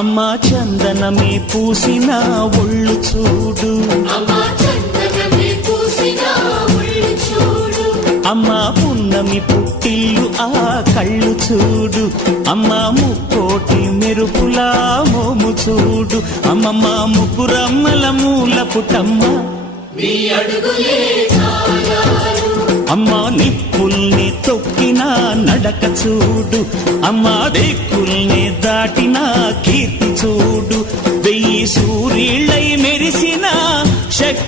అమ్మా చందనమే పూసిన ఒళ్ళు చూడు, అమ్మా పున్నమి పుట్టిల్లు ఆ కళ్ళు చూడు, అమ్మా ముక్కోటి మెరుపులా మోము చూడు, అమ్మమ్మ ముగ్గురమ్మల మూల పుటమ్మ అమ్మా నిప్పుల్ని తొక్కిన నడక చూడు, అమ్మా దిక్కుల్ని దాటిన కీర్తి చూడు, వెయ్యి సూర్యుళ్ళై మెరిసిన శక్తి